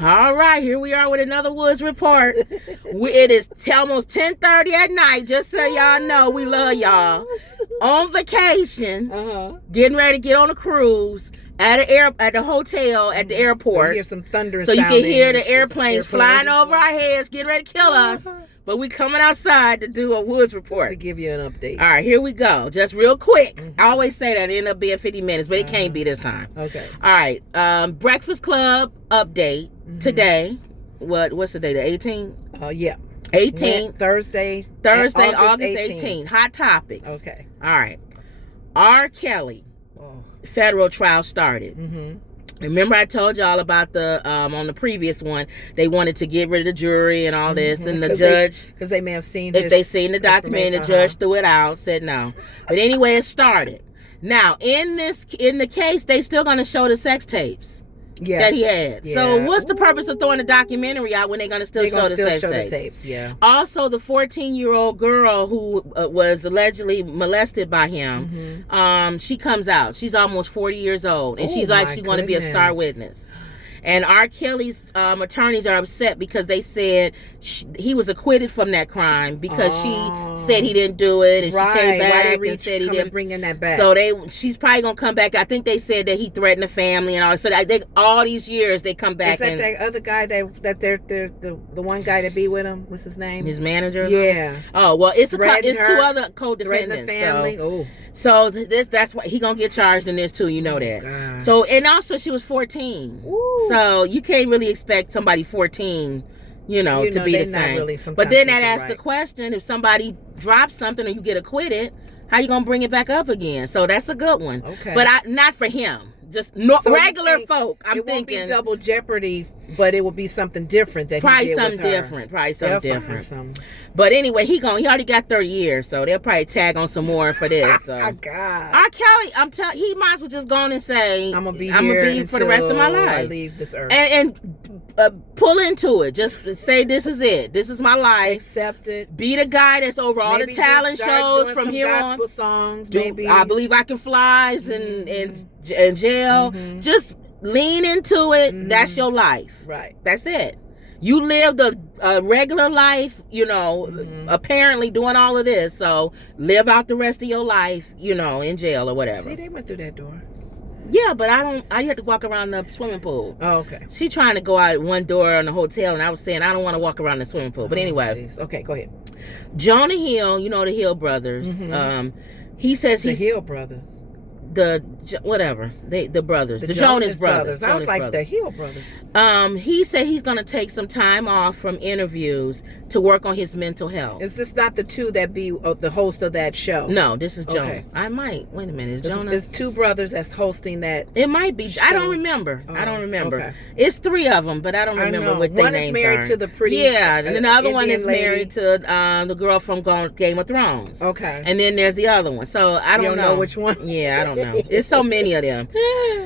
All right, here we are with another Woods Report. It is almost 10:30 at night, just so y'all know we love y'all. On vacation, getting ready to get on a cruise at the hotel at the airport. So you hear some thunder so you can hear the airplanes flying over our heads, getting ready to kill us. But we coming outside to do a Woods Report. Just to give you an update. All right, here we go. Just real quick. I always say that it end up being 50 minutes, but it can't be this time. Okay. All right. Breakfast Club update today. What's the day? The 18th? Yeah. 18th. Thursday, August 18th. Hot topics. Okay. All right. R. Kelly. Federal trial started. Remember I told y'all about the on the previous one, they wanted to get rid of the jury and all this, and the judge, because they may have seen, if they seen the document, the judge threw it out, said no. But anyway, it started. Now in the case, they still gonna show the sex tapes that he had. So what's the purpose of throwing the documentary out when they're gonna still show the sex tapes? Also, the 14-year-old girl who was allegedly molested by him, she comes out. She's almost 40 years old, and she's actually going to be a star witness. And R. Kelly's attorneys are upset because they said he was acquitted from that crime because she said he didn't do it, and she came back and said he didn't bring that back. So she's probably gonna come back. I think they said that he threatened the family and all. So I think all these years they come back. Is that other guy that they're the one guy that be with him? What's his name? His manager. Yeah. Oh well, it's two other co-defendants. The family. So that's why he gonna get charged in this too. You know that. God. So and also she was 14. So you can't really expect somebody 14, to be the same. Really, but then that asks the question: if somebody drops something and you get acquitted, how you gonna bring it back up again? So that's a good one. Okay. But not for him. Just regular folk. I'm thinking won't be double jeopardy, but it will be something different that probably he did something with her. different. Probably something different. Some. But anyway, he already got 30 years, so they'll probably tag on some more for this. So. Oh God. R. Kelly, he might as well just go on and say, I'm gonna be for the rest of my life. I leave this earth. And pull into it. Just say this is it. This is my life. Accept it. Be the guy that's over all the talent shows from here on. Gospel songs, maybe. I Believe I Can Flies and jail. Just lean into it. That's your life. Right. That's it. You lived a regular life, apparently doing all of this. So live out the rest of your life, in jail or whatever. See, they went through that door. Yeah, but I had to walk around the swimming pool. Oh, okay. She trying to go out one door on the hotel, and I was saying I don't want to walk around the swimming pool. But anyway. Geez. Okay, go ahead. Jonah Hill, the Hill brothers. He says the Hill brothers. The brothers, the Jonas brothers. I was like the Hill brothers. He said he's going to take some time off from interviews to work on his mental health. Is this not the two that be the host of that show? No, this is Jonah. Okay. I might. Wait a minute. Is Jonah? There's two brothers that's hosting that. It might be. Show. I don't remember. Okay. It's three of them, but I don't remember what their names are. One is married to the pretty. Yeah, and the other one is lady. married to the girl from Game of Thrones. Okay. And then there's the other one. So I don't know which one. Yeah, I don't know. It's so many of them.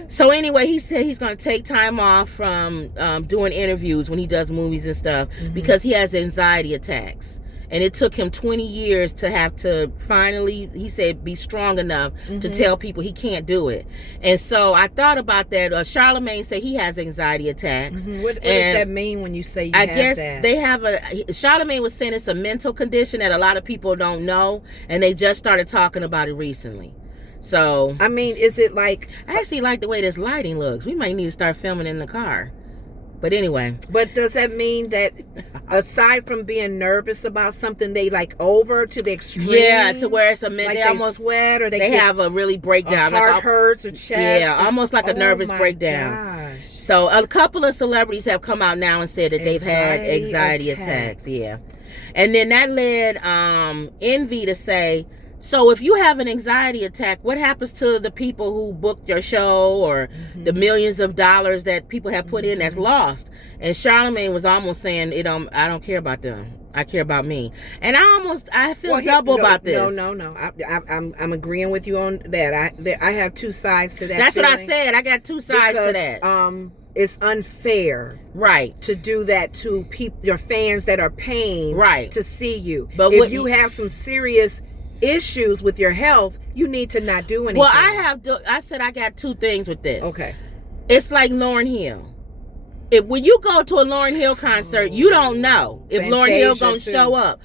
So anyway, he said he's going to take time off from doing interviews when he does movies and stuff because he has anxiety attacks. And it took him 20 years to have to finally, he said, be strong enough to tell people he can't do it. And so I thought about that. Charlemagne said he has anxiety attacks. What does that mean when you say you have that? I guess they have Charlemagne was saying it's a mental condition that a lot of people don't know. And they just started talking about it recently. So I mean, is it like I actually like the way this lighting looks. We might need to start filming in the car. But anyway. But does that mean that aside from being nervous about something, they like over to the extreme? Yeah, to where it's they almost sweat or they have a really breakdown. Heart hurts or chest. Yeah, almost like a nervous breakdown. Gosh. So a couple of celebrities have come out now and said that they've had anxiety attacks. Yeah. And then that led Envy to say, so if you have an anxiety attack, what happens to the people who booked your show or the millions of dollars that people have put in that's lost? And Charlemagne was almost saying, I don't care about them. I care about me. And I feel double about this. No. I'm agreeing with you on that. I have two sides to that. That's what I said. I got two sides to that. It's unfair, right, to do that to your fans that are paying, right, to see you. But if you have some serious issues with your health, you need to not do anything. Well, I said I got two things with this. Okay. It's like Lauryn Hill. when you go to a Lauryn Hill concert, you don't know if Lauryn Hill gonna show up.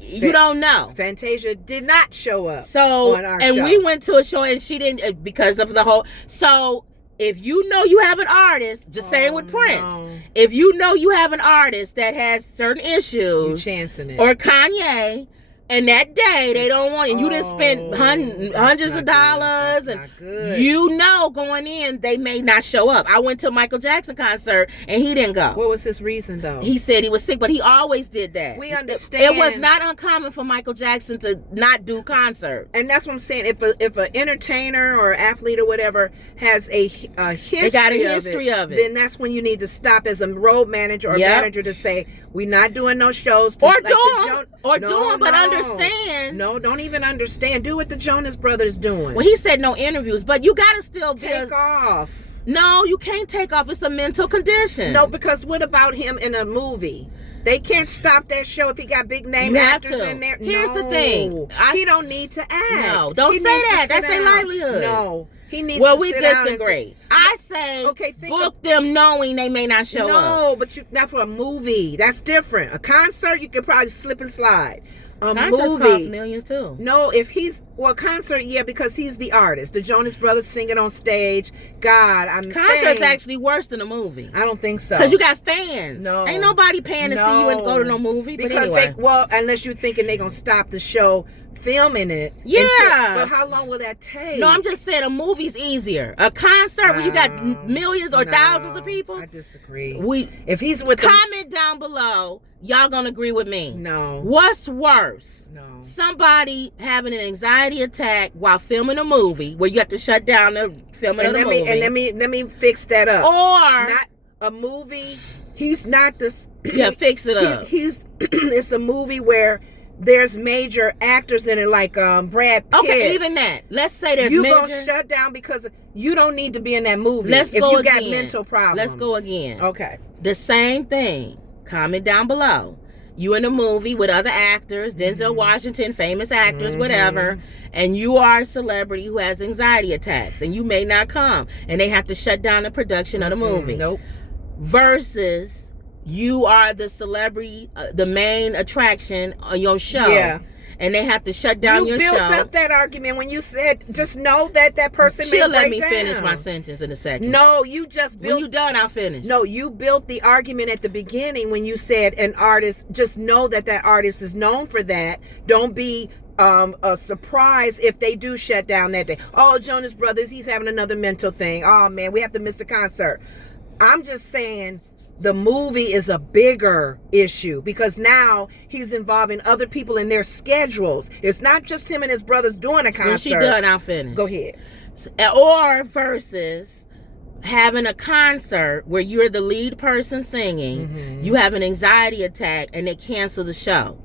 You don't know. Fantasia did not show up. So, on our and show. we went to a show and she didn't, because of the whole. So, if you know you have an artist, just saying with Prince, if you know you have an artist that has certain issues, you chancing it. or Kanye, and that day they don't want it, you done spent hundreds of dollars, and you know going in they may not show up. I went to a Michael Jackson concert and he didn't go. What was his reason though? He said he was sick, but he always did that. We understand. It was not uncommon for Michael Jackson to not do concerts, and that's what I'm saying. If an entertainer or athlete or whatever has a history, they got a history of it, then that's when you need to stop as a road manager or manager to say, we're not doing no shows. Or doing, but understand. No, don't even understand. Do what the Jonas Brothers doing. Well, he said no interviews, but you got to still take off. No, you can't take off. It's a mental condition. No, because what about him in a movie? They can't stop that show if he got big name actors in there. Here's the thing. He don't need to act. No, don't say that. That's their livelihood. No. He needs well, to we disagree. I say book them knowing they may not show up. No, but not for a movie. That's different. A concert, you could probably slip and slide. A movie cost millions too. No, if he's concert, because he's the artist. The Jonas Brothers singing on stage. God, concert's actually worse than a movie. I don't think so. Because you got fans. No, ain't nobody paying to see you and go to no movie. Because but anyway. Unless you're thinking they're gonna stop the show filming it. Yeah. But how long will that take? No, I'm just saying a movie's easier. A concert where you got millions or thousands of people. I disagree. If he's with comment down below. Y'all gonna agree with me? No. What's worse? No. Somebody having an anxiety attack while filming a movie where you have to shut down the filming of the movie. And let me fix that up. Or not a movie. He's not this. Yeah, fix it up. It's a movie where there's major actors in it, like Brad Pitt. Okay, even that. Let's say there's you gonna shut down because you don't need to be in that movie. If you got mental problems. Let's go again. Okay. The same thing. Comment down below. You in a movie with other actors, Denzel Washington, famous actors, whatever, and you are a celebrity who has anxiety attacks, and you may not come, and they have to shut down the production of the movie. Nope. Versus you are the celebrity, the main attraction on your show. Yeah. And they have to shut down your show. You built up that argument when you said, just know that person may break down. She'll let me finish my sentence in a second. No, you just built. When you're done, I'll finish. No, you built the argument at the beginning when you said an artist, just know that artist is known for that. Don't be a surprise if they do shut down that day. Oh, Jonas Brothers, he's having another mental thing. Oh, man, we have to miss the concert. I'm just saying, the movie is a bigger issue because now he's involving other people in their schedules. It's not just him and his brothers doing a concert. When she done, I'll finish. Go ahead. Or versus having a concert where you're the lead person singing, you have an anxiety attack, and they cancel the show.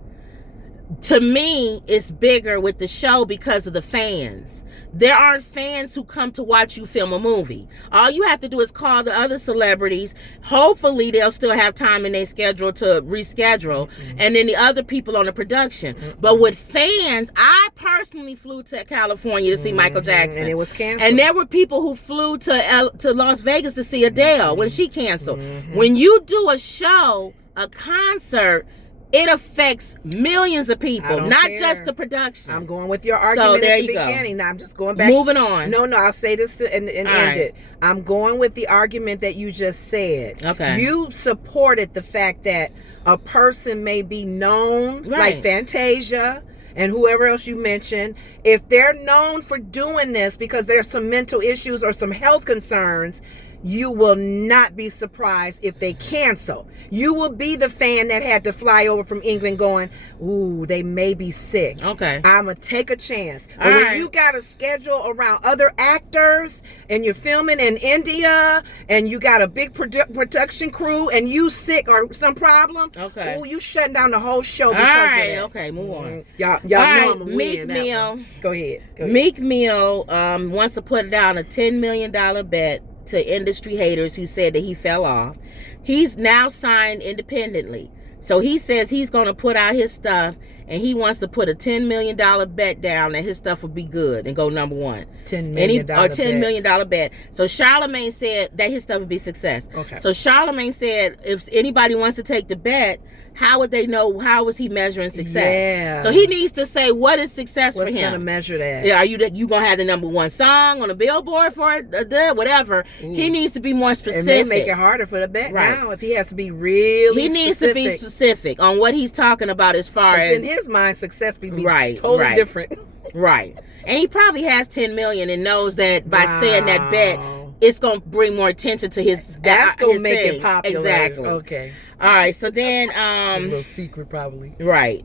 To me, it's bigger with the show because of the fans. There aren't fans who come to watch you film a movie. All you have to do is call the other celebrities. Hopefully, they'll still have time in their schedule to reschedule. And then the other people on the production. But with fans, I personally flew to California to see Michael Jackson. And it was canceled. And there were people who flew to Las Vegas to see Adele when she canceled. When you do a show, a concert, it affects millions of people, not just the production. I'm going with your argument at the beginning. Now I'm just going back. Moving on. No, I'll say this and end it. I'm going with the argument that you just said. Okay. You supported the fact that a person may be known, like Fantasia and whoever else you mentioned. If they're known for doing this because there's some mental issues or some health concerns, you will not be surprised if they cancel. You will be the fan that had to fly over from England going, ooh, they may be sick. Okay. I'm going to take a chance. But when you got a schedule around other actors and you're filming in India and you got a big production crew and you sick or some problem, ooh, you shutting down the whole show because of that. Okay, move on. Y'all know I'm going to Meek win Mill. Go ahead. Meek Mill wants to put down a $10 million bet to industry haters who said that he fell off. He's now signed independently. So he says he's going to put out his stuff, and he wants to put a $10 million bet down that his stuff will be good and go number one. $10 million or $10 million bet. So Charlemagne said that his stuff would be success. Okay. So Charlemagne said if anybody wants to take the bet, how would they know? How was he measuring success? Yeah. So he needs to say what is success What's for him. What's going to measure that? Yeah, are you gonna have the number one song on the Billboard for it? Whatever. Ooh. He needs to be more specific. It may make it harder for the bet now if he has to be really. He needs to be specific on what he's talking about as far as in his mind, success be right, totally right, different. Right. And he probably has 10 million and knows that by saying that bet, it's gonna bring more attention to his. That's gonna his make thing. it popular. Exactly. Okay. All right. So then, a little secret probably. Right.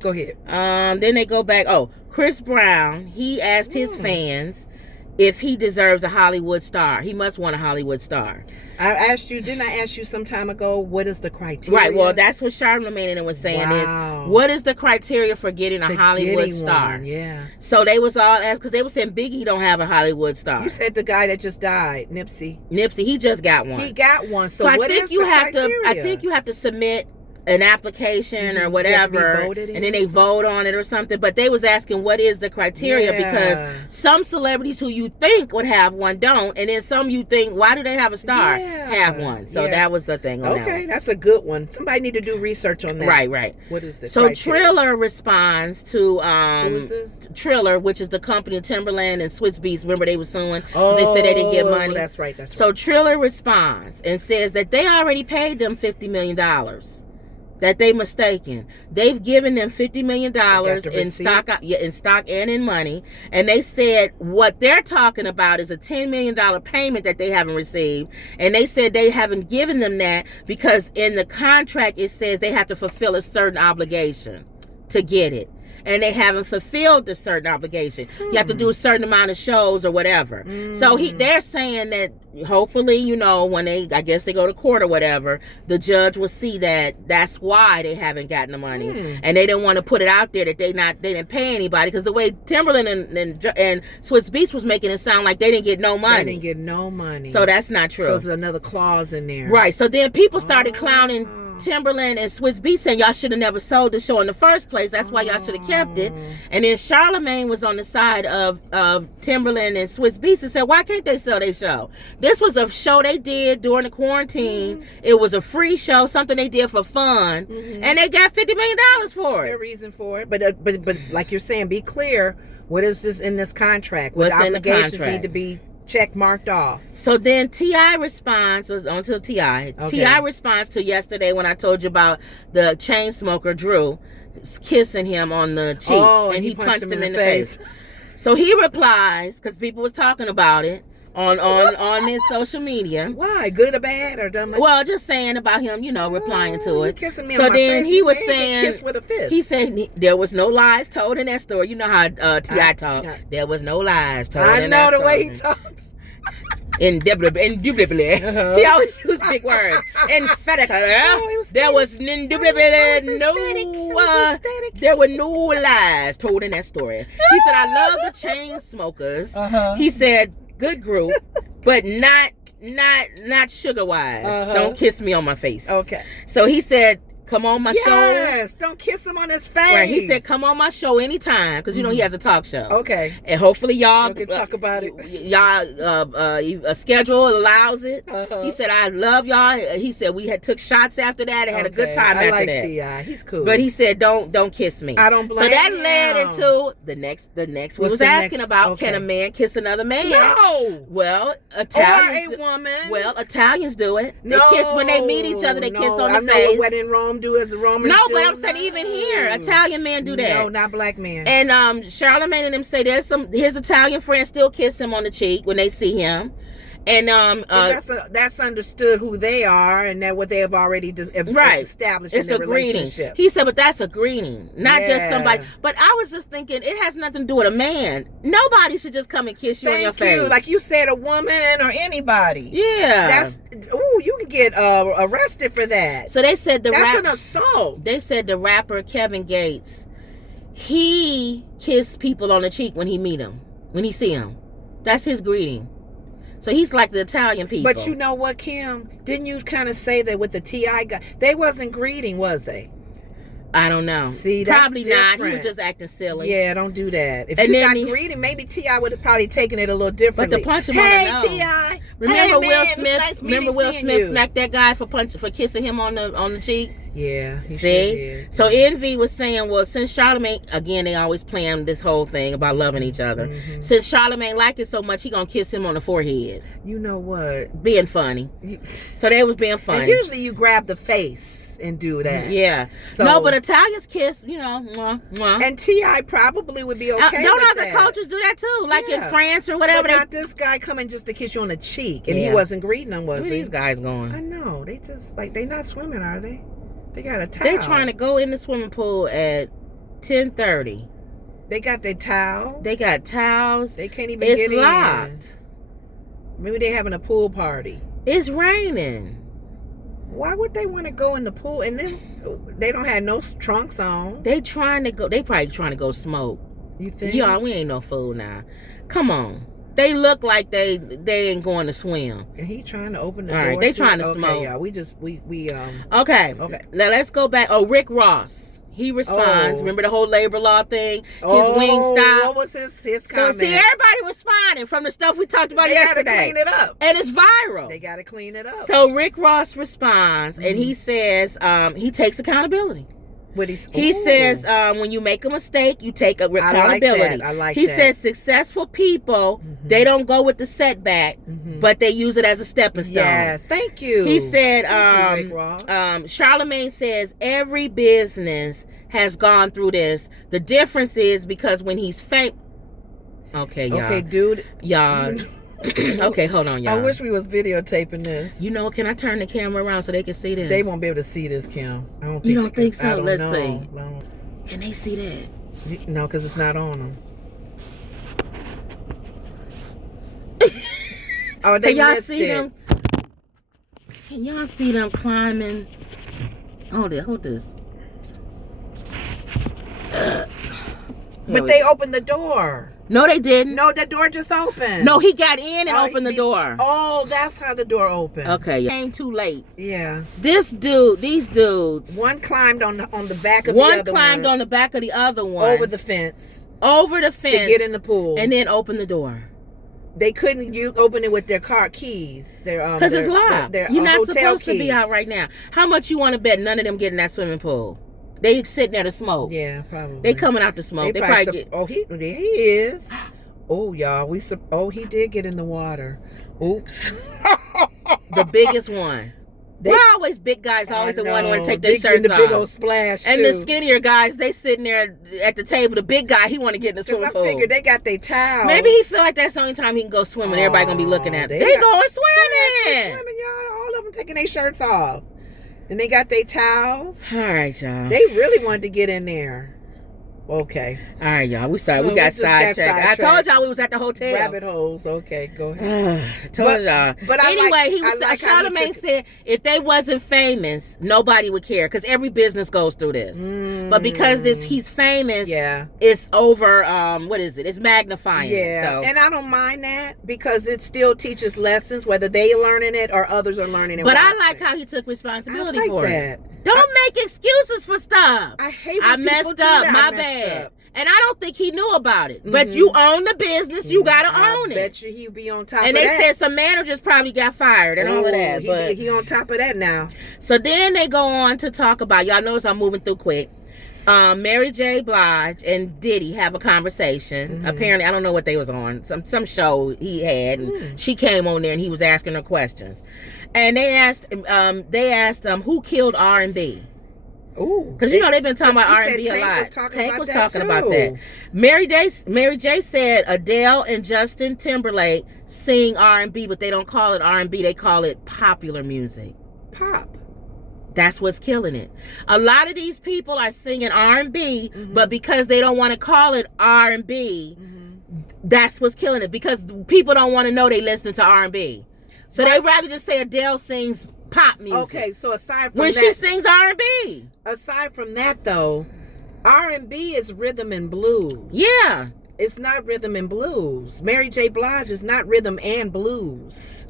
Go ahead. Then they go back. Oh, Chris Brown. He asked his fans if he deserves a Hollywood star. He must want a Hollywood star. Didn't I ask you some time ago, what is the criteria? Right, well, that's what Charlemagne was saying is, what is the criteria for getting a Hollywood star? Yeah. So they was all asked, because they were saying Biggie don't have a Hollywood star. You said the guy that just died, Nipsey, he just got one. He got one. So I what think is you the have criteria? to. I think you have to submit an application or whatever, and then they vote on it or something. But they was asking what is the criteria because some celebrities who you think would have one don't, and then some you think why do they have a star have one. So that was the thing. On that that's a good one. Somebody need to do research on that. Right. What is the criteria? Triller responds to who is this? Triller, which is the company Timberland and Swiss Beats. Remember they were suing because they said they didn't get money. That's right. So Triller responds and says that they already paid them $50 million. That they mistaken. They've given them $50 million in stock and in money. And they said what they're talking about is a $10 million payment that they haven't received. And they said they haven't given them that because in the contract it says they have to fulfill a certain obligation to get it. And they haven't fulfilled the certain obligation. You have to do a certain amount of shows or whatever. So they're saying that hopefully, when I guess they go to court or whatever, the judge will see that that's why they haven't gotten the money. And they didn't want to put it out there that they didn't pay anybody, because the way Timberland and Swiss Beats was making it sound like they didn't get no money. They didn't get no money. So that's not true. So there's another clause in there. Right. So then people started clowning Timberland and Swiss Beats, saying y'all should have never sold the show in the first place. That's why y'all should have kept it. And then Charlemagne was on the side of Timberland and Swiss Beats and said, why can't they sell their show? This was a show they did during the quarantine. It was a free show, something they did for fun, and they got $50 million for it. Their reason for it, but like you're saying, be clear. What is this in this contract? What's what in the obligations contract? Need to be check marked off. So then T.I. responds onto T.I. Okay. T.I. responds to yesterday when I told you about the chain smoker Drew kissing him on the cheek, and he punched him in the face. So he replies, because people was talking about it on his social media. Why? Good or bad or dumb? Well, just saying about him, replying to it. Kissing me so on my then face, he was saying, kiss with a fist. He said there was no lies told in that story. You know how T.I. talk. There was no lies told in that story. I know the way he talks. Indubitably. He always used big words. Emphatically. There was indubitably there were no lies told in that story. He said, I love the chain smokers. He said, good group, but not sugar wise. Don't kiss me on my face. Okay. So he said, come on my show. Yes, don't kiss him on his face. Right. He said, come on my show anytime, because he has a talk show. Okay. And hopefully y'all can talk about it. Y'all a schedule allows it. He said, I love y'all. He said we had took shots after that and had a good time after that. T.I. He's cool. But he said, don't kiss me. I don't blame So that him. led into the next we was asking about, can a man kiss another man? No. Well, Italians or a woman. Well, Italians do it. They kiss when they meet each other. They kiss on the face. I know what in Rome do as the Romans No, do. but I'm saying even here, Italian men do that. No, not black men. And Charlemagne and them say there's his Italian friends still kiss him on the cheek when they see him. And that's understood who they are and that what they have already established in their relationship. He said, but that's a greeting, not just somebody. But I was just thinking, it has nothing to do with a man. Nobody should just come and kiss you on your face. Like you said, a woman or anybody. Yeah. You can get arrested for that. So they said that's an assault. They said the rapper Kevin Gates, he kissed people on the cheek when he see them. That's his greeting. So he's like the Italian people. But you know what, Kim? Didn't you kind of say that with the T.I. guy, they wasn't greeting, was they? I don't know. See, that's probably different. not. He was just acting silly. Yeah, don't do that. If you got greeting, maybe T.I. would have probably taken it a little differently. But to punch him hey, on the nose. T.I. Remember hey, Will man, Smith? nice remember Will Smith you. smacked that guy for kissing him on the cheek? Yeah. See? So Envy was saying, well, since Charlemagne, again, they always playing this whole thing about loving each other. Mm-hmm. Since Charlemagne like it so much, he gonna kiss him on the forehead. You know what? Being funny. So they was being funny. And usually you grab the face and do that. Yeah. So, no, but Italians kiss, you know, mwah, mwah. And T.I. probably would be okay don't with other cultures do that too? Like in France or whatever. But not this guy coming just to kiss you on the cheek. And he wasn't greeting them, was he? Where these guys going? I know. They just, like, they not swimming, are they? They got a towel. They trying to go in the swimming pool at 10:30. They got their towels. They got towels. They can't even get in. It's locked. Maybe they having a pool party. It's raining. Why would they want to go in the pool? And then they don't have no trunks on. They trying to go. They probably trying to go smoke. You think? Yeah, we ain't no fool now. Come on. They look like they ain't going to swim. And he trying to open the door. All right, they trying to smoke. Yeah, we Okay. Now let's go back. Oh, Rick Ross. He responds. Remember the whole labor law thing? His wing stop. What was his So comment? see, everybody responding from the stuff we talked about yesterday. They gotta clean it up. And it's viral. They gotta clean it up. So Rick Ross responds, and he says he takes accountability. He says when you make a mistake, you take accountability. I like that. He says successful people, they don't go with the setback, but they use it as a stepping stone. Yes, thank you. He said, Rick Ross. Charlemagne says every business has gone through this. The difference is because when he's famous. Okay, y'all. Okay, dude. Y'all. Okay, hold on, y'all. I wish we was videotaping this. You know, can I turn the camera around so they can see this? They won't be able to see this, Kim. I don't think you don't think so? Let's know. see. No. Can they see that? No, because it's not on them. Oh, they can y'all missed see it. them? Can y'all see them climbing? Hold this. But they opened the door. No, they didn't. No, the door just opened. No, he got in and opened the door. Oh, that's how the door opened. Okay, came too late. Yeah. These dudes. One climbed on the back of one the other climbed on the back of the other one. Over the fence. To get in the pool. And then open the door. They couldn't open it with their car keys. Because it's locked. You're not supposed to be out right now. How much you want to bet none of them get in that swimming pool? They sitting there to smoke. Yeah, probably. They coming out to smoke. They probably get. Oh, he is. Oh, y'all. He did get in the water. Oops. The biggest one. Why always big guys always the one who want to take their shirts off? The big old splash, and the skinnier guys, they sitting there at the table. The big guy, he want to get in the swimming pool. I figured they got their towels. Maybe he feel like that's the only time he can go swimming. Everybody gonna be looking at him. They going swimming. Swimming, y'all. All of them taking their shirts off. And they got their towels. All right, y'all. They really wanted to get in there. Okay. All right, y'all. We sorry. We got sidetracked. I told y'all we was at the hotel. Rabbit holes. Okay, go ahead. Told y'all. But anyway, Charlemagne said if they wasn't famous, nobody would care because every business goes through this. But because he's famous, it's over. What is it? It's magnifying. Yeah. And I don't mind that because it still teaches lessons, whether they learning it or others are learning it. But I like how he took responsibility for it. Don't make excuses for stuff. I hate when I messed up. My bad. And I don't think he knew about it. But you own the business. You got to own it. I bet you he'll be on top of that. And they said some managers probably got fired and all of that. But he on top of that now. So then they go on to talk about, y'all notice I'm moving through quick. Mary J. Blige and Diddy have a conversation. Apparently, I don't know what they was on. Some show he had. And she came on there and he was asking her questions. And they asked who killed R&B. Ooh, because they've been talking about R&B a lot. Tank was talking about that. Mary J said Adele and Justin Timberlake sing R&B, but they don't call it R&B. They call it popular music. Pop. That's what's killing it. A lot of these people are singing R&B, but because they don't want to call it R&B, that's what's killing it. Because people don't want to know they listen to R&B, so they rather just say Adele sings pop music. Okay, so aside from when she sings R&B. Aside from that, though, R&B is rhythm and blues. Yeah. It's not rhythm and blues. Mary J. Blige is not rhythm and blues.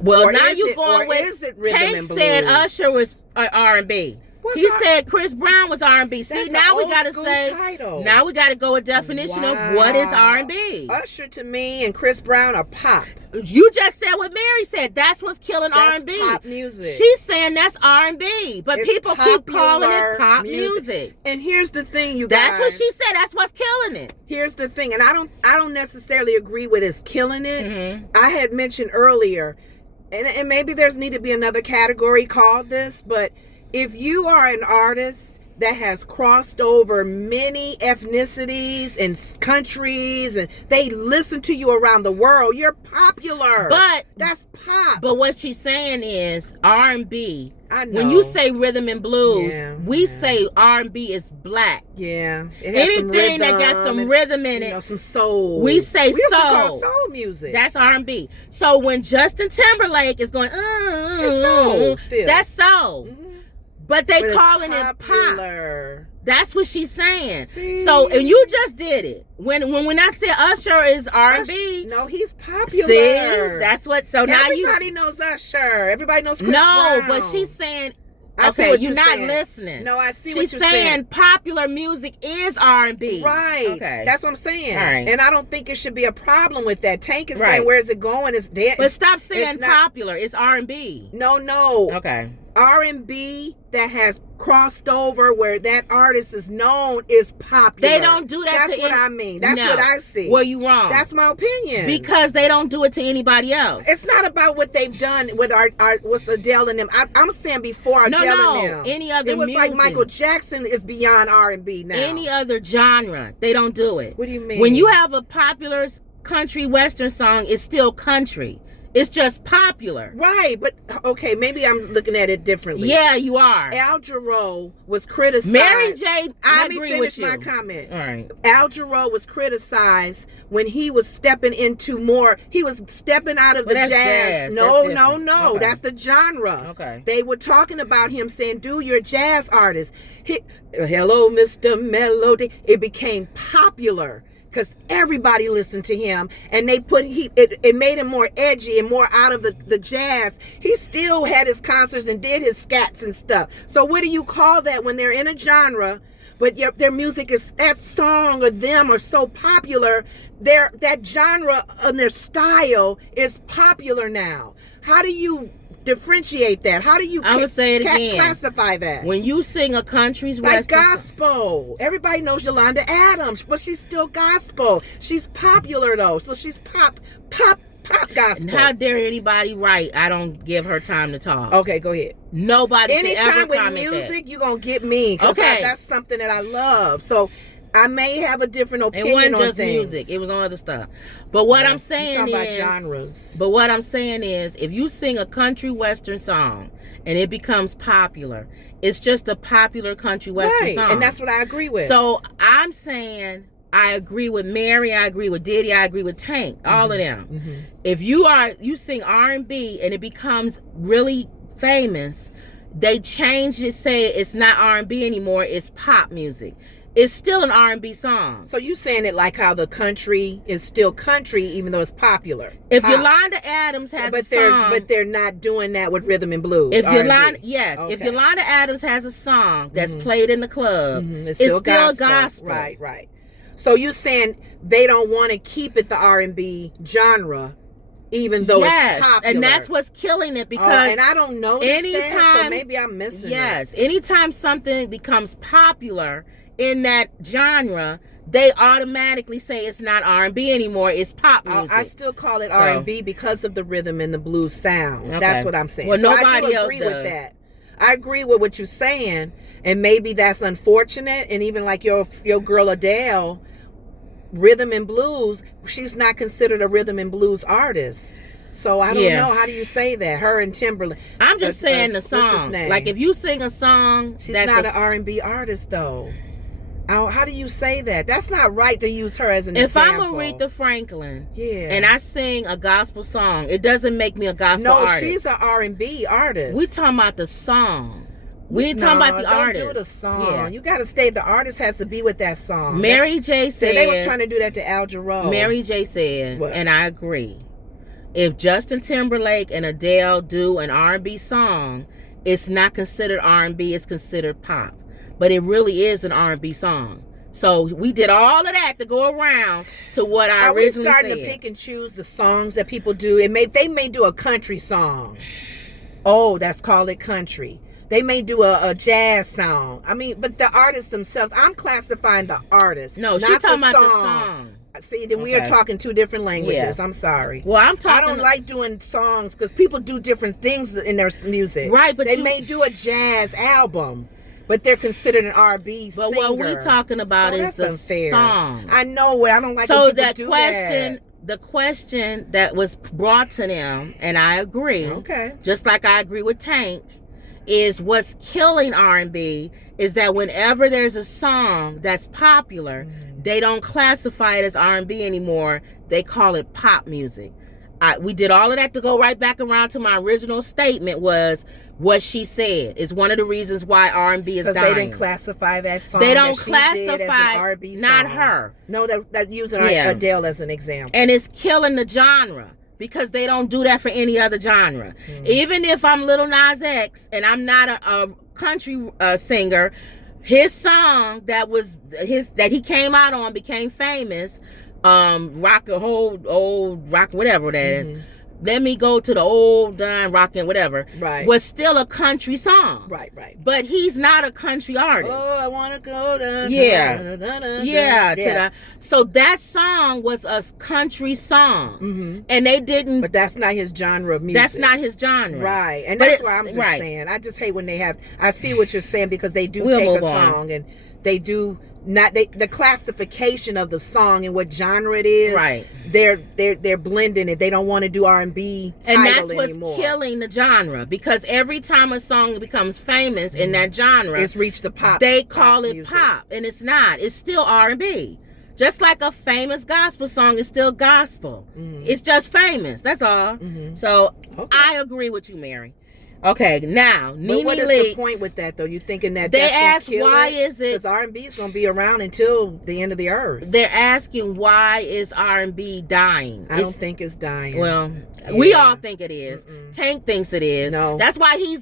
Well, now you going with Tank said Usher was R&B. He said Chris Brown was R&B. See, now we got to say, now we got to go with definition of what is R&B. Usher to me and Chris Brown are pop. You just said what Mary said. That's what's killing R&B. Pop music. She's saying that's R&B, but people keep calling it pop music. And here's the thing, you guys. That's what she said. That's what's killing it. Here's the thing, and I don't necessarily agree with it's killing it. Mm-hmm. I had mentioned earlier, and maybe there's need to be another category called this, but if you are an artist that has crossed over many ethnicities and countries and they listen to you around the world, you're popular. But that's pop. But what she's saying is R&B. I know. When you say rhythm and blues, we say R&B is black. Yeah. Anything that got some rhythm in it, some soul. We say we used soul. To call soul music. That's R&B. So when Justin Timberlake is going, it's soul still. That's soul. Mm-hmm. But they calling it pop. That's what she's saying. See? So, and you just did it. When I said Usher is R&B. No, he's popular. See? That's what, so now everybody knows Usher. Everybody knows Chris Brown. But she's saying, okay, you're not listening. No, I see She's what you're saying. She's saying popular music is R&B. Right. Okay. That's what I'm saying. All right. And I don't think it should be a problem with that. Tank is saying, where is it going? It's dead. But stop saying popular. It's R&B. No. Okay. R&B that has crossed over where that artist is known is popular. They don't do that. That's what I mean. That's what I see. Well, you wrong. That's my opinion. Because they don't do it to anybody else. It's not about what they've done with our what's Adele and them. I'm saying before Adele and them. Any other it was music. Like Michael Jackson is beyond R&B now. Any other genre, they don't do it. What do you mean? When you have a popular country western song, it's still country. It's just popular. Right, but okay, maybe I'm looking at it differently. Yeah, you are. Al Jarreau was criticized. Mary J, I agree with you. Let me finish my comment. All right. Al Jarreau was criticized when he was stepping into more, he was stepping out of the jazz. No. Okay. That's the genre. Okay. They were talking about him saying, do your jazz artist. Hello, Mr. Melody. It became popular. Because everybody listened to him, and they it made him more edgy and more out of the jazz. He still had his concerts and did his scats and stuff. So what do you call that when they're in a genre, but their music is, that song or them are so popular, that genre and their style is popular now. How do you differentiate that? How do you classify that? When you sing a country's like gospel, everybody knows Yolanda Adams, but she's still gospel. She's popular though, so she's pop gospel. And how dare anybody write? I don't give her time to talk. Okay, go ahead. Nobody should ever with comment music, that. you're gonna get me. Okay, that's something that I love. So I may have a different opinion. It wasn't on just things. music; it was on other stuff. But what I'm saying is, about genres. But what I'm saying is, if you sing a country western song and it becomes popular, it's just a popular country western song, and that's what I agree with. So I'm saying I agree with Mary, I agree with Diddy, I agree with Tank, all of them. Mm-hmm. If you sing R&B and it becomes really famous, they change it, say it's not R&B anymore, it's pop music. It's still an R&B song. So you saying it like how the country is still country, even though it's popular. If Yolanda Adams has a song, but they're not doing that with rhythm and blues. If Yolanda Adams has a song that's played in the club, it's still gospel. Right. So you saying they don't want to keep it the R&B genre, even though it's popular. And that's what's killing it because and I don't know that, so maybe I'm missing it. Yes, anytime something becomes popular in that genre, they automatically say it's not R&B anymore, it's pop music. I still call it R&B because of the rhythm and the blues sound. Okay. That's what I'm saying. Well, nobody else agree with that. I agree with what you're saying, and maybe that's unfortunate. And even like your girl Adele, rhythm and blues, she's not considered a rhythm and blues artist. So I don't know. How do you say that? Her and Timberlake. I'm just saying the song. What's his name? Like if you sing a song, she's not an R&B artist though. How do you say that? That's not right to use her as an example. If I'm Aretha Franklin, and I sing a gospel song, it doesn't make me a gospel artist. No, she's an R&B artist. We talking about the song. We ain't talking about the artist. Don't do the song. Yeah. You got to stay. The artist has to be with that song. Mary J said they was trying to do that to Al Jarreau. Mary J said, and I agree. If Justin Timberlake and Adele do an R&B song, it's not considered R&B. It's considered pop. But it really is an R&B song. So we did all of that to go around to what I originally said. Are we starting to pick and choose the songs that people do? They may do a country song. Oh, that's called it country. They may do a jazz song. I mean, but the artists themselves, I'm classifying the artists. No, she's talking about the song. See, then we are talking two different languages. Yeah. I'm sorry. Well, I don't like doing songs because people do different things in their music. Right, but they may do a jazz album, but they're considered an R&B singer. But what we're talking about is the song. I know. I don't like so when that do question. That. The question that was brought to them, and I agree. Okay. Just like I agree with Tank. Is what's killing R&B is that whenever there's a song that's popular, they don't classify it as R&B anymore. They call it pop music. We did all of that to go right back around to my original statement was what she said. Is one of the reasons why R&B is dying. Because they didn't classify that song. They don't classify as an R&B song. Not her. No, that using Adele as an example. And it's killing the genre. Because they don't do that for any other genre. Even if I'm Lil Nas X and I'm not a country singer, his song that he came out on became famous. Rock a whole old rock, whatever that is. Let me go to the old dime rockin' whatever. Right. Was still a country song. Right. But he's not a country artist. Oh, I wanna go down. Yeah. So that song was a country song. And they didn't. But that's not his genre of music. That's not his genre. Right. And that's why I'm just saying. I just hate when they have. I see what you're saying because they do take a song and they do. The classification of the song and what genre it is, right? They're blending it. They don't want to do R&B title and that's what's anymore. Killing the genre because every time a song becomes famous in that genre, it's reached the pop. They call it music. Pop, and it's not. It's still R&B. Just like a famous gospel song is still gospel. It's just famous. That's all. So I agree with you, Mary. Okay, now Nene what is Leakes, the point with that though? You thinking that they that's ask kill why it? Is it? Because R&B is going to be around until the end of the earth. They're asking why is R&B dying? I don't think it's dying. Well, we all think it is. Tank thinks it is. No, that's why we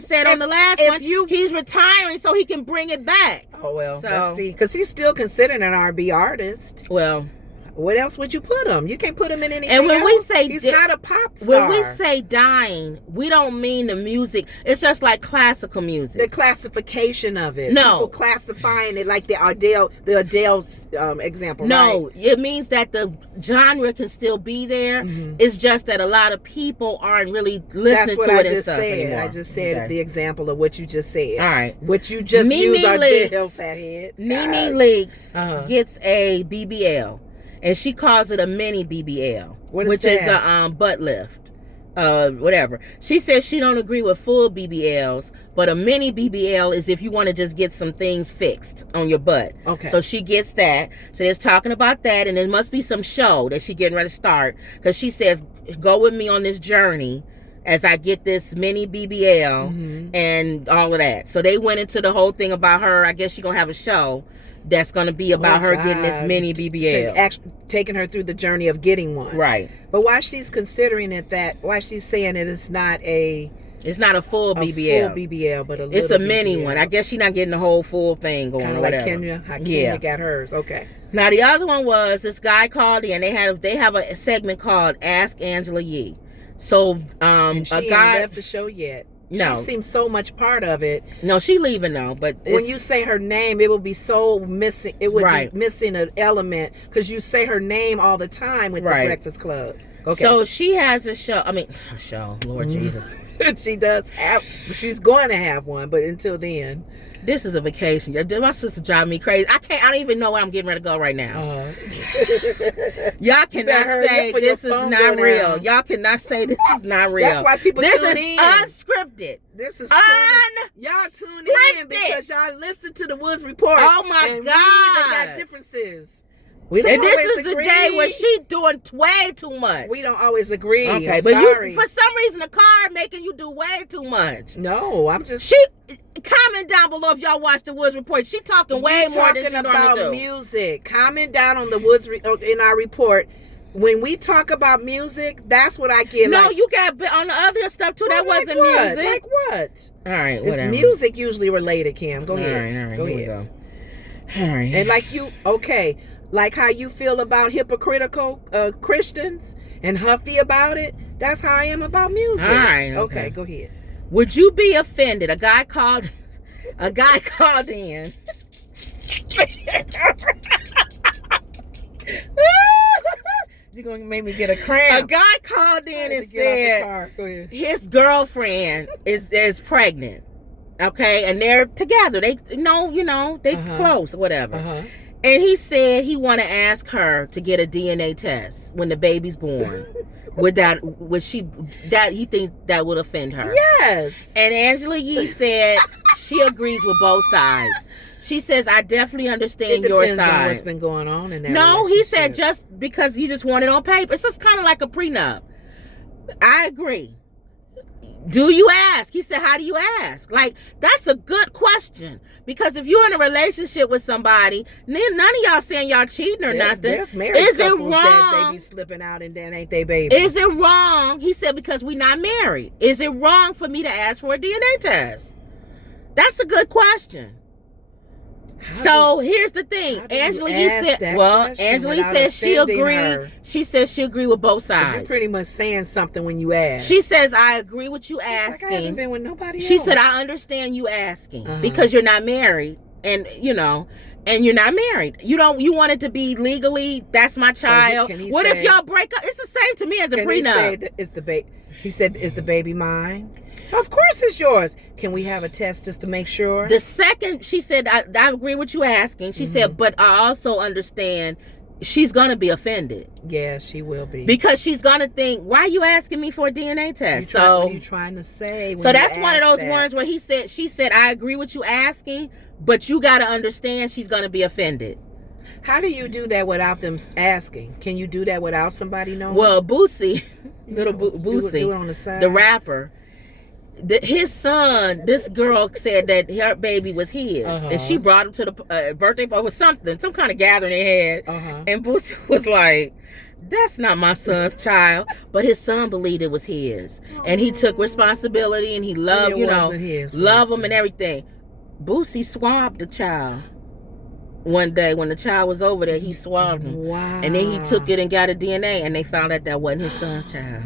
said on the last one he's retiring so he can bring it back. Oh well, let's see, because he's still considered an R&B artist. Well. What else would you put him? You can't put him in anything. And when else. we say he's not a pop star. When we say dying, we don't mean the music. It's just like classical music. The classification of it. No, people classifying it like the Adele's example. No, right? It means that the genre can still be there. It's just that a lot of people aren't really listening to it and stuff anymore. I just said the example of what you just said. All right, what you just used. Adele fathead. Nene Leakes gets a BBL. And she calls it a mini BBL, which is a butt lift, whatever. She says she don't agree with full BBLs, but a mini BBL is if you want to just get some things fixed on your butt. Okay. So she gets that. So there's talking about that, and there must be some show that she getting ready to start because she says, "Go with me on this journey." As I get this mini BBL and all of that. So they went into the whole thing about her. I guess she's going to have a show that's going to be about her getting this mini BBL. Taking her through the journey of getting one. Right. But why she's considering it why she's saying it is not it's not a full BBL. Full BBL, but it's a mini one. I guess she's not getting the whole full thing going. Kind of like Kenya. How Kenya got hers. Okay. Now the other one was this guy called in. They have a segment called Ask Angela Yee. So and she a guy ain't left the show yet. No, she seems so much part of it. No, she leaving now. But when you say her name, it will be so missing. It would be missing an element because you say her name all the time with the Breakfast Club. Okay. So she has a show. I mean, a show. Lord Jesus. She does have. She's going to have one, but until then. This is a vacation. My sister drive me crazy. I don't even know where I'm getting ready to go right now. Y'all cannot say this is not real. Y'all cannot say this is not real. That's why people tune in. This is unscripted. This is y'all tune in because y'all listen to the Woods Report. Oh my God. We got differences. We don't and this always is the agree. day where she doing way too much. We don't always agree. Okay, I'm but sorry. you, for some reason, the car making you do way too much. No, I'm just. She comment down below if y'all watch the Woods Report. She talking way more than she normally do. Music. Comment down on the Woods in our report. When we talk about music, that's what I get. No, you got on the other stuff too. That wasn't what? music. Like what? All right, it's whatever. music usually related. Kim, go ahead. All right, go here ahead. We go. All right. And like you, okay, like how you feel about hypocritical Christians and huffy about it. That's how I am about music. All right. Okay, go ahead. Would you be offended? A guy called in. You're gonna make me get a cramp. A guy called in and said his girlfriend is pregnant. Okay, and they're together. They they close, whatever. And he said he want to ask her to get a DNA test when the baby's born. He thinks that would offend her? Yes. And Angela Yee said she agrees with both sides. She says, I definitely understand your side. On what's been going on in that No, he said just because you just want it on paper. It's just kind of like a prenup. I agree. Do you ask? He said, how do you ask? Like, that's a good question. Because if you're in a relationship with somebody, none of y'all saying y'all cheating or nothing. There's married is it couples wrong? That they be slipping out and then ain't they baby? Is it wrong? He said, because we're not married. Is it wrong for me to ask for a DNA test? That's a good question. So here's the thing. Angela Yee said, Angela Yee said she agreed. She says she agreed with both sides. You're pretty much saying something when you ask. She says, I agree with you asking. Like I haven't been with nobody else. She said, I understand you asking because you're not married, and you're not married. You want it to be legally. That's my child. So what if y'all break up? It's the same to me as a prenup. He said, is the baby mine? Of course it's yours. Can we have a test just to make sure? The second, she said, I agree with you asking. She said, but I also understand she's going to be offended. Yeah, she will be. Because she's going to think, why are you asking me for a DNA test? What are you trying to say? So that's one of those ones where she said, I agree with you asking, but you got to understand she's going to be offended. How do you do that without them asking? Can you do that without somebody knowing? Well, Boosie, Boosie, do it on the side. The rapper, his son, this girl said that her baby was his, and she brought him to the birthday party or something, some kind of gathering they had, and Boosie was like, that's not my son's child, but his son believed it was his, and he took responsibility, and he loved, love him and everything. Boosie swabbed the child. One day when the child was over there, he swabbed him. Wow. And then he took it and got a DNA, and they found out that wasn't his son's child.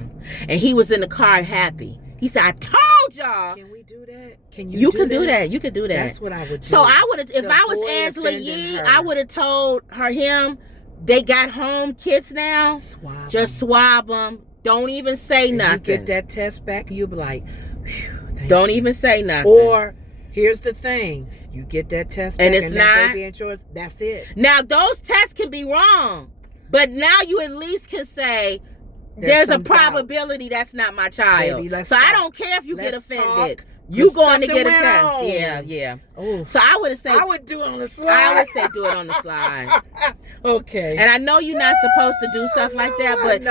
And he was in the car happy. He said, I told y'all. Can we do that? Can you can do that. You can do that. That's what I would do. So I would have, if I was Angela Yee, I would have told him, they got home kids now. Just swab them. Don't even say nothing. You get that test back, you'll be like, don't even say nothing. Or here's the thing. You get that test back and it's that baby ain't yours, that's it. Now, those tests can be wrong, but now you at least can say, there's a probability that's not my child. Baby, so I don't care if you get offended. You going to get a test. Yeah. Oh. So I would have said, I would do it on the slide. I would say do it on the slide. Okay. And I know you're not supposed to do stuff like that, but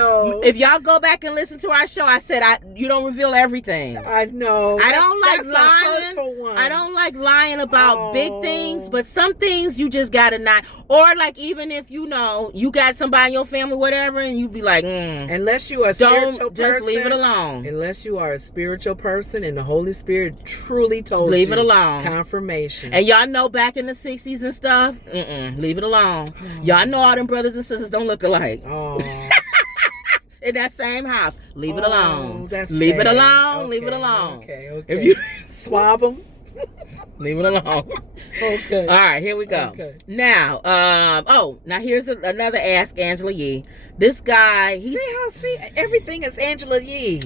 if y'all go back and listen to our show, I said you don't reveal everything. I know. I don't like lying. I don't like lying about big things, but some things you just gotta not. Or like even if you got somebody in your family, whatever, and you be like, unless you are a spiritual person, just leave it alone. Unless you are a spiritual person and the Holy Spirit truly told you, leave it alone. Confirmation. And y'all know back in the 60s and stuff, leave it alone. Y'all know all them brothers and sisters don't look alike. Oh. In that same house. Leave it alone. Leave it alone. Okay. Leave it alone. Okay. If you swab them, leave it alone. Okay. All right, here we go. Okay. Now, now here's another Ask Angela Yee. This guy, see, everything is Angela Yee.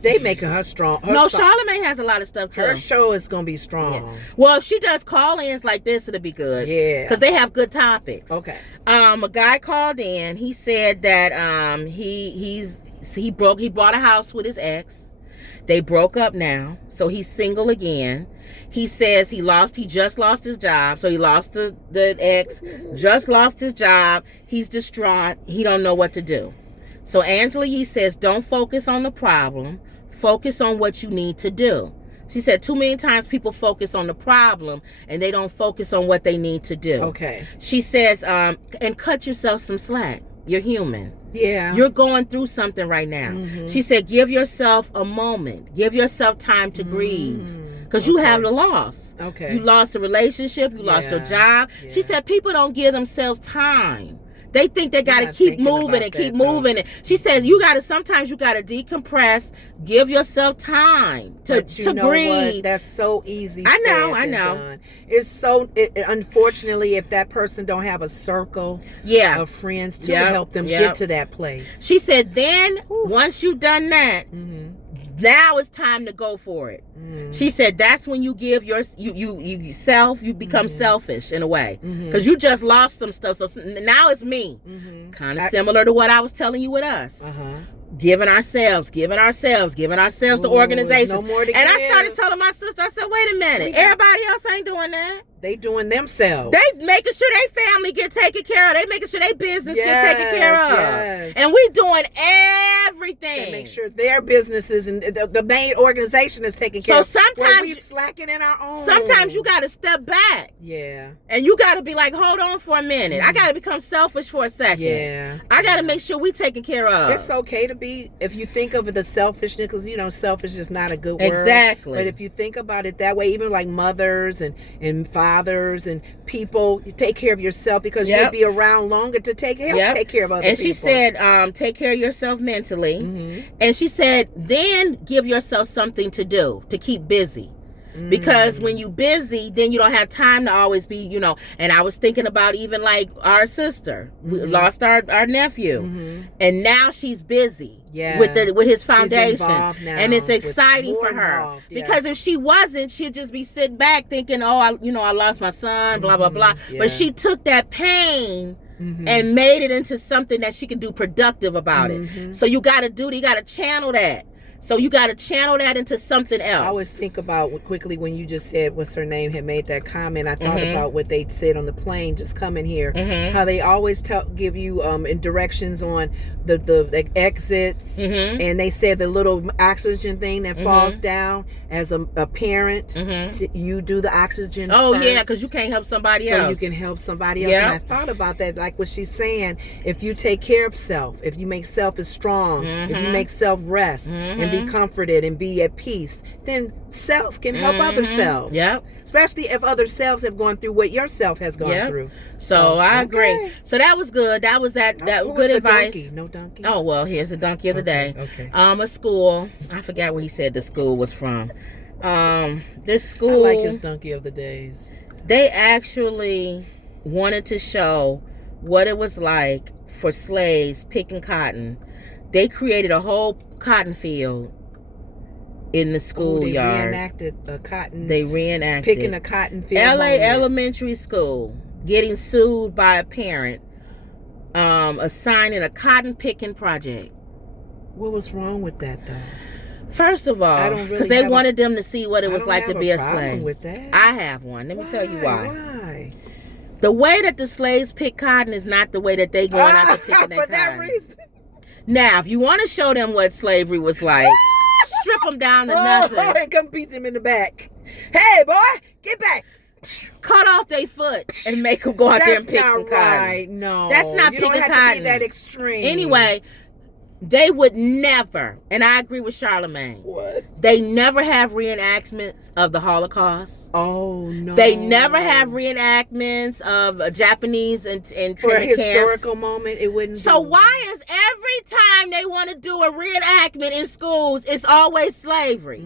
They making her strong. Charlemagne has a lot of stuff too. Her show is gonna be strong. Yeah. Well, if she does call-ins like this, it'll be good. Yeah, because they have good topics. Okay. A guy called in. He said that he bought a house with his ex. They broke up now, so he's single again. He says he just lost his job, so he lost the ex, just lost his job. He's distraught. He don't know what to do. So Angela Yee says, don't focus on the problem. Focus on what you need to do. She said too many times people focus on the problem and they don't focus on what they need to do. Okay. She says, and cut yourself some slack. You're human. Yeah. You're going through something right now. Mm-hmm. She said, give yourself a moment. Give yourself time to grieve. Because you have the loss. Okay. You lost a relationship. You lost your job. Yeah. She said people don't give themselves time. They think they got to keep moving and keep moving. She says sometimes you got to decompress, give yourself time to grieve. What? That's so easy. I know. Done. It's unfortunately, if that person don't have a circle of friends to help them get to that place. She said then once you've done that, now it's time to go for it. She said that's when you give you become selfish in a way, because you just lost some stuff. So now it's me. Kind of similar to what I was telling you with us. Giving ourselves to organizations. No more to and give. I started telling my sister, I said, wait a minute, everybody else ain't doing that. They doing themselves. They making sure their family get taken care of. They making sure their business get taken care of. Yes. And we doing everything. They make sure their businesses and the main organization is taken care of. So sometimes we slacking in our own. Sometimes you got to step back. Yeah. And you got to be like, hold on for a minute. I got to become selfish for a second. Yeah. I got to make sure we taken care of. It's okay to be, if you think of the selfishness, because selfish is not a good word. Exactly. But if you think about it that way, even like mothers and fathers and people, you take care of yourself because you'll be around longer to take care of other people. And she said, take care of yourself mentally. And she said, then give yourself something to do to keep busy. Because when you busy, then you don't have time to always be, and I was thinking about even like our sister. We lost our nephew. And now she's busy with his foundation. And it's exciting for her. Because if she wasn't, she'd just be sitting back thinking, I lost my son, blah, blah, blah. But she took that pain and made it into something that she could do productive about it. So you got to channel that. So you got to channel that into something else. I always think about quickly when you just said what's her name had made that comment. I thought about what they said on the plane just coming here. How they always give you directions on the exits, and they said the little oxygen thing that falls down. As a parent, you do the oxygen. Oh first, yeah, because you can't help somebody else. So you can help somebody else. And I thought about that, like what she's saying. If you take care of self, if you make self as strong, if you make self rest and be comforted and be at peace, then self can help other selves. Yep. Especially if other selves have gone through what your self has gone through. So I agree. So that was good. That was that good advice. Donkey? No donkey. Oh well, here's the donkey of the day. Okay. A school. I forgot what he said the school was from. This school. I like his donkey of the days. They actually wanted to show what it was like for slaves picking cotton. They created a whole cotton field in the schoolyard. They reenacted a cotton. They reenacted picking a cotton field. LA elementary school getting sued by a parent, assigning a cotton picking project. What was wrong with that though? First of all, because they wanted them to see what it was like to be a slave. With that. I have one. Let me tell you why. Why? The way that the slaves pick cotton is not the way that they going out to picking that cotton. For that reason. Now, if you want to show them what slavery was like, strip them down to nothing. And come beat them in the back. Hey, boy, get back. Cut off their foot and make them go out there and pick some cotton. Right. No, that's not you picking don't have cotton. To be that extreme. Anyway, they would never, and I agree with Charlemagne. What? They never have reenactments of the Holocaust. Oh no. They never have reenactments of Japanese and for a historical moment. It wouldn't. So why is every time they want to do a reenactment in schools, it's always slavery?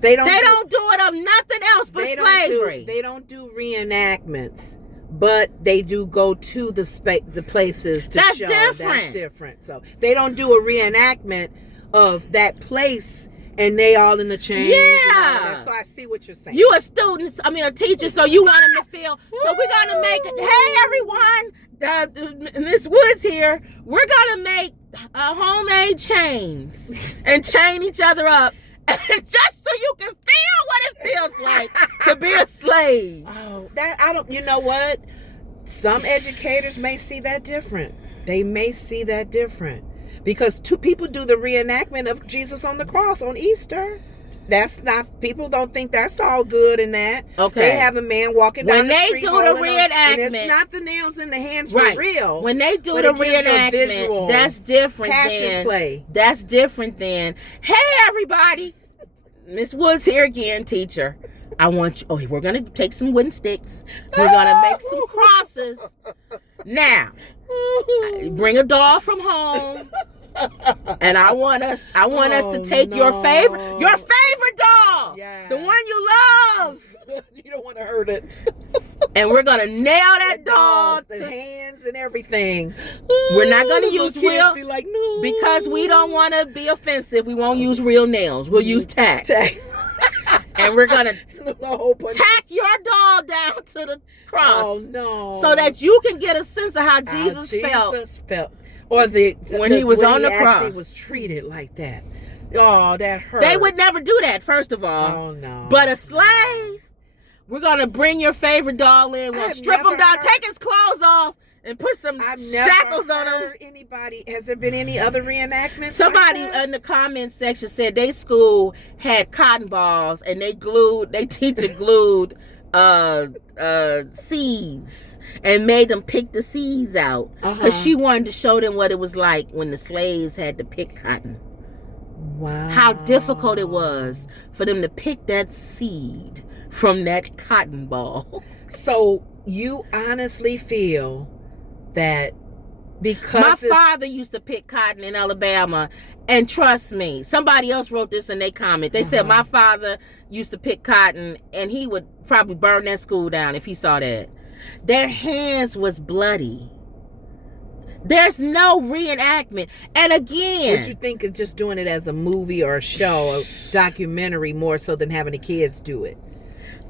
They don't do it of nothing else but slavery. They don't do reenactments. But they do go to the places to show. That's different. So they don't do a reenactment of that place, and they all in the chains. Yeah. So I see what you're saying. You a student, a teacher, so you want them to feel. So we're gonna make. Hey everyone, Miss Woods here. We're gonna make homemade chains and chain each other up, just so you can feel what it feels like to be a slave. Oh, that I don't. You know what? Some educators may see that different. They may see that different because two people do the reenactment of Jesus on the cross on Easter. That's not, people don't think that's all good in that. Okay. They have a man walking down the street. When they do the reenactment. And it's not the nails in the hands for real. When they do the reenactment, that's different than. Play. That's different than, hey, everybody. Miss Woods here again, teacher. I want you, we're going to take some wooden sticks. We're going to make some crosses. Now, bring a doll from home. And I want us to take your favorite doll, the one you love. You don't want to hurt it. And we're gonna nail that doll to hands and everything. We're not gonna use real, be like, no, because we don't want to be offensive. We won't use real nails. We'll use tack. And we're gonna tack your doll down to the cross. Oh no! So that you can get a sense of how Jesus felt. Or when he was on the cross, he was treated like that. Oh, that hurt. They would never do that, first of all. Oh no! But a slave, we're gonna bring your favorite doll in. We'll strip him down, take his clothes off, and put some shackles on him. Anybody? Has there been any other reenactments? Somebody in the comments section said they school had cotton balls and their teacher glued seeds and made them pick the seeds out because she wanted to show them what it was like when the slaves had to pick cotton. Wow. How difficult it was for them to pick that seed from that cotton ball. So you honestly feel that because my father used to pick cotton in Alabama, and trust me, somebody else wrote this in their comment. They said my father used to pick cotton and he would probably burn that school down if he saw that. Their hands was bloody. There's no reenactment. And again, would you think of just doing it as a movie or a show, a documentary, more so than having the kids do it?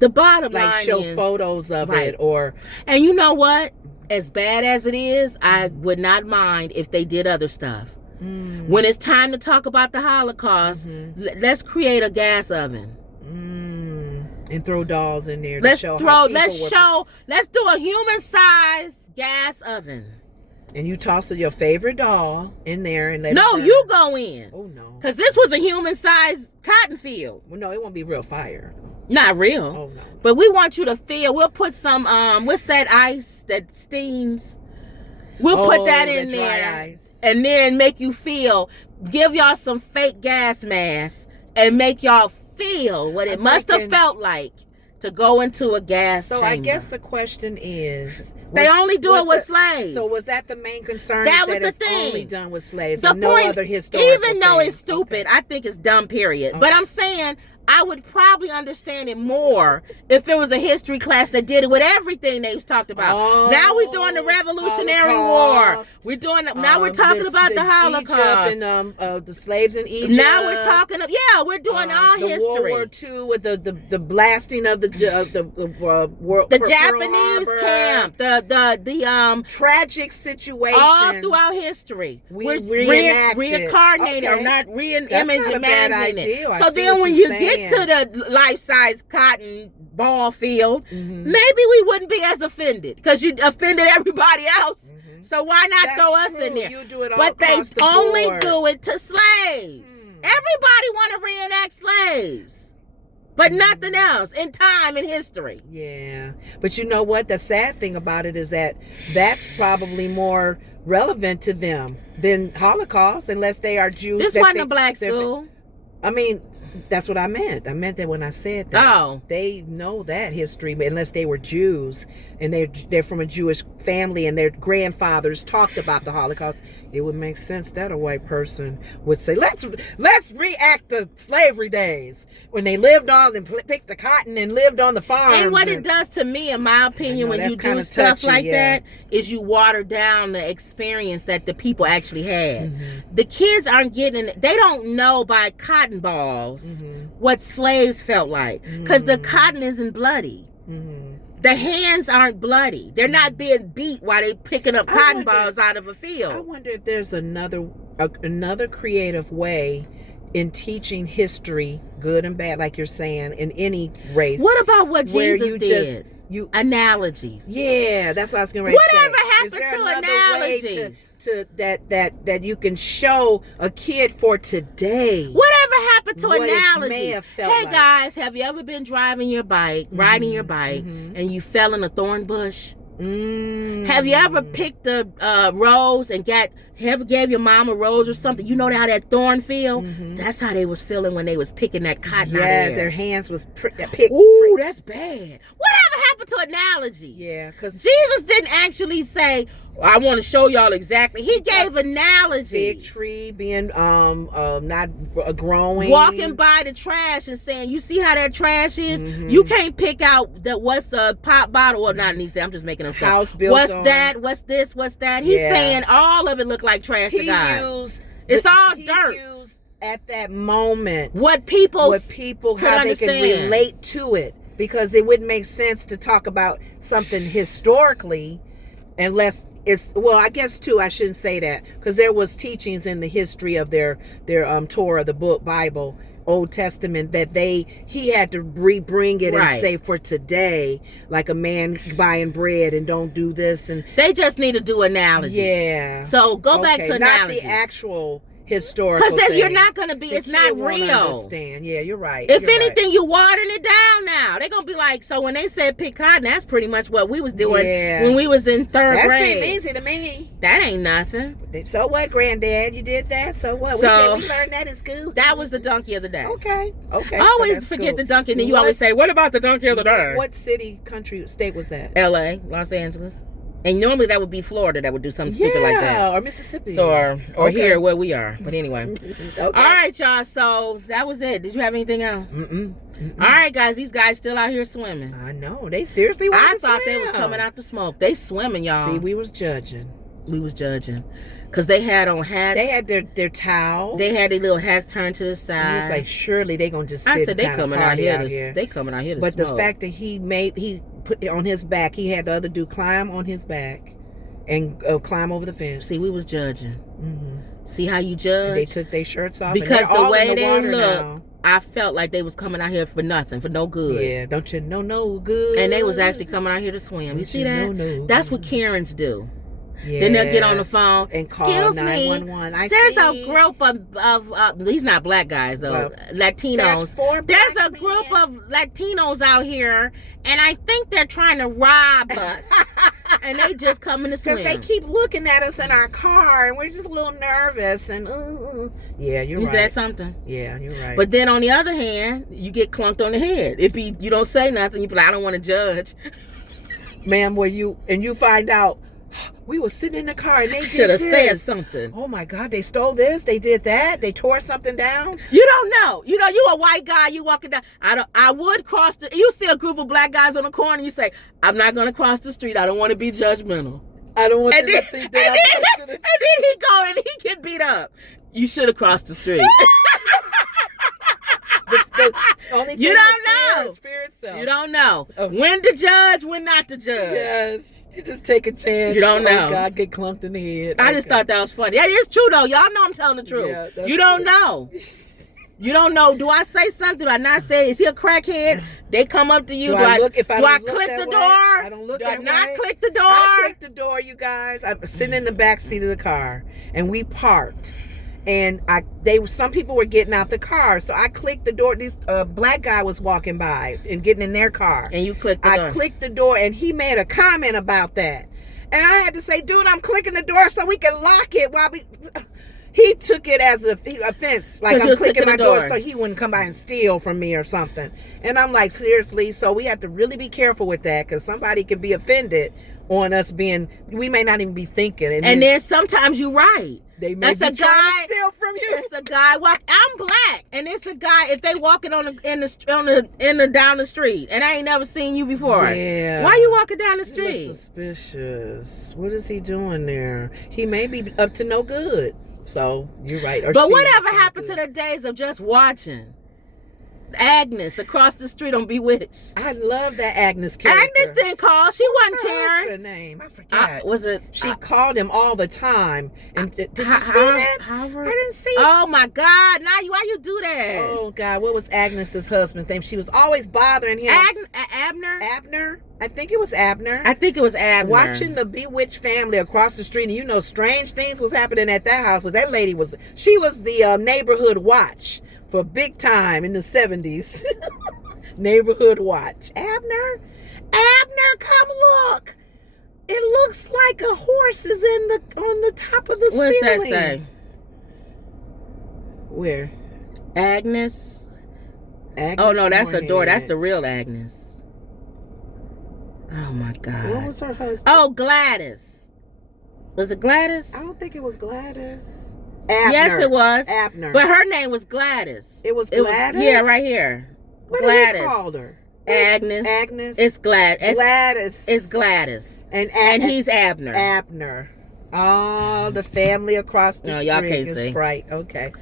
The bottom line like show photos of it, or and you know what? As bad as it is, I would not mind if they did other stuff. When it's time to talk about the Holocaust, let's create a gas oven. And throw dolls in there. Let's do a human-sized gas oven. And you toss your favorite doll in there and let No, it burn. you go in. Oh no. Because this was a human-sized cotton field. Well, no, it won't be real fire. Not real. Oh no. But we want you to feel. We'll put some what's that ice that steams? We'll put that in there. Ice. And then make you feel, give y'all some fake gas masks and make y'all feel what it must have felt like to go into a gas chamber. I guess the question is, they only do it with slaves. So was that the main concern? That was the thing. Only done with slaves. The and no point, other historical even though thing. It's stupid, I think it's dumb. Period. But I'm saying I would probably understand it more if it was a history class that did it with everything they've talked about. Now we're doing the Revolutionary War. We're doing now we're talking about the Holocaust and the slaves in Egypt. Now we're talking we're doing all history. World War II with the blasting of the Japanese camp, the tragic situation all throughout history. We're reincarnating or not imagining it. So then when you get to the life-size cotton ball field, maybe we wouldn't be as offended because you offended everybody else. So why not throw us in there? You do it all but they only board. do it to slaves. Everybody want to reenact slaves, but nothing else in time and history. Yeah, but you know what? The sad thing about it is that that's probably more relevant to them than Holocaust, unless they are Jews. This wasn't a black school. I mean, that's what I meant. I meant that when I said that. Oh. They know that history, but unless they were Jews and they're from a Jewish family and their grandfathers talked about the Holocaust, it would make sense that a white person would say, let's react to slavery days when they lived on and picked the cotton and lived on the farms. And what it does to me, in my opinion, when you do stuff like that, is you water down the experience that the people actually had. The kids aren't getting, they don't know by cotton balls what slaves felt like, because the cotton isn't bloody. The hands aren't bloody. They're not being beat while they're picking up cotton balls out of a field. I wonder if there's another another creative way in teaching history, good and bad, like you're saying, in any race. What about what Jesus did? Analogies. Yeah, that's what I was going to say. Whatever happened to analogies? That you can show a kid for today. Whatever happened to analogies? May have felt hey like. Guys, have you ever been riding your bike, and you fell in a thorn bush? Have you ever picked a rose and gave your mom a rose or something? You know how that thorn feel? That's how they was feeling when they was picking that cotton out of there. Their hands was picked. Ooh, that's bad. Whatever happened to analogies? Yeah, because Jesus didn't actually say, I want to show y'all exactly. He gave analogies. Fig tree being not growing. Walking by the trash and saying, you see how that trash is? You can't pick out what's the pop bottle or not. I'm just making up stuff. House built what's on. that? What's this? What's that? He's saying all of it look like trash to God. It's all dirt. Used at that moment what people how they can relate to it, because it wouldn't make sense to talk about something historically unless it's, well, I guess too, I shouldn't say that, because there was teachings in the history of their Torah, the book Bible, Old Testament, that he had to bring it and say for today, like a man buying bread and don't do this, and they just need to do analogies. Yeah. So go back to analogies. Not the actual historical, because you're not going to be, it's not real. Understand. Yeah, you're right. If anything, you're watering it down now. They're going to be like, so when they said pick cotton, that's pretty much what we was doing when we was in third grade. That seemed easy to me. That ain't nothing. So what, granddad? You did that? So what? We learned that in school. That was the donkey of the day. Okay. I always forget the donkey, and then you always say, what about the donkey of the day? What city, country, state was that? L.A., Los Angeles. And normally that would be Florida that would do something stupid like that. Or Mississippi. So, or here where we are. But anyway. All right, y'all. So that was it. Did you have anything else? All right, guys. These guys still out here swimming. I know. They seriously want to swim. I thought they was coming out to smoke. They swimming, y'all. See, we was judging. Because they had on hats. They had their towels. They had their little hats turned to the side. And it's like, surely they going to just sit. I said, they coming out here. They coming out here to smoke. But the fact that he put it on his back, he had the other dude climb on his back and climb over the fence. See, we was judging. See how you judge? And they took their shirts off. Because the way they look, I felt like they was coming out here for nothing, for no good. Yeah, don't you know no good? And they was actually coming out here to swim. You see that? That's what Karens do. Yeah. Then they'll get on the phone and call 911. There's a group of these not black guys though, Latinos. There's a group of Latinos out here, and I think they're trying to rob us. And they just coming to swim. Because they keep looking at us in our car, and we're just a little nervous. And yeah, you're right. Is that something? Yeah, you're right. But then on the other hand, you get clunked on the head. You don't say nothing. You be like, I don't want to judge. Ma'am, you find out, we were sitting in the car and they should have said something. Oh my God, they stole this, they did that, they tore something down. You don't know. You a white guy, you walking down. I would cross you see a group of black guys on the corner, you say, I'm not gonna cross the street. I don't want to be judgmental. I don't want them to think that and then he go and he get beat up. You should have crossed the street. The only thing you don't know. Is fear itself. You don't know when to judge, when not to judge. Yes. You just take a chance. You don't know. God, get clumped in the head. I just thought that was funny. That is true though. Y'all know I'm telling the truth. Yeah, you don't know. You don't know. Do I say something? Do I not say? Is he a crackhead? They come up to you. Do I click the door? I don't look. Do I not click the door? I click the door, you guys. I'm sitting in the back seat of the car, and we parked. And some people were getting out the car, so I clicked the door. This black guy was walking by and getting in their car. And you clicked the door. I clicked the door, and he made a comment about that. And I had to say, dude, I'm clicking the door so we can lock it while we... He took it as an offense, like I'm clicking my door so he wouldn't come by and steal from me or something. And I'm like, seriously? So we have to really be careful with that, because somebody could be offended on us being... We may not even be thinking. And then sometimes you're right. They may be trying to steal from you. It's a guy I'm black, and it's a guy. If they walking down the street, and I ain't never seen you before. Yeah. Why you walking down the street? He looks suspicious. What is he doing there? He may be up to no good. So you're right. But whatever happened to the days of just watching? Agnes across the street on Bewitched. I love that Agnes character. Agnes didn't call. She wasn't her caring. husband's name? I forgot. Was it? She called him all the time. And did you see that? Howard? I didn't see it. Oh my God! Now why you do that? Oh God, what was Agnes's husband's name? She was always bothering him. Abner. Abner. I think it was Abner. I think it was Abner. Watching the Bewitched family across the street, and you know, strange things was happening at that house. But that lady was the neighborhood watch for big time in the 70s. Neighborhood watch. Abner, come look. It looks like a horse is on the top of the ceiling. What's that say? Where? Agnes. Agnes. Oh no, that's Moorhead. a door. That's the real Agnes. Oh my God. What was her husband? Oh, Gladys. Was it Gladys? I don't think it was Gladys. Abner. Yes, it was. Abner. But her name was Gladys. It was Gladys? Yeah, right here. What Gladys. did he call her? Agnes. Agnes. It's Gladys. Gladys. It's Gladys. And he's Abner. Abner. Oh, the family across the street. Y'all can't is see. Bright. Okay.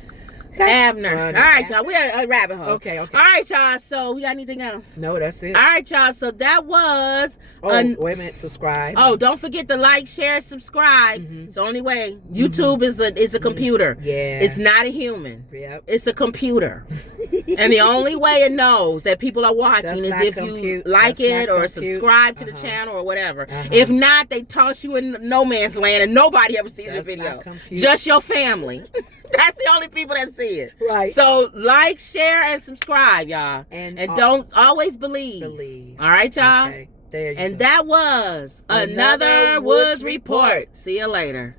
Abner. Funny. All right, y'all. We are a rabbit hole. Okay. All right, y'all. So we got anything else? No, that's it. All right, y'all. So that was. Wait a minute. Subscribe. Oh, don't forget to like, share, subscribe. Mm-hmm. It's the only way. YouTube is a computer. Yeah. It's not a human. Yep. It's a computer. And the only way it knows that people are watching is if you like it or subscribe to the channel or whatever. If not, they toss you in no man's land and nobody ever sees your video. Just your family. That's the only people that see it. Right. So like, share, and subscribe, y'all. And don't always believe. All right, y'all. Okay. There you go. And that was another Woods Report. See you later.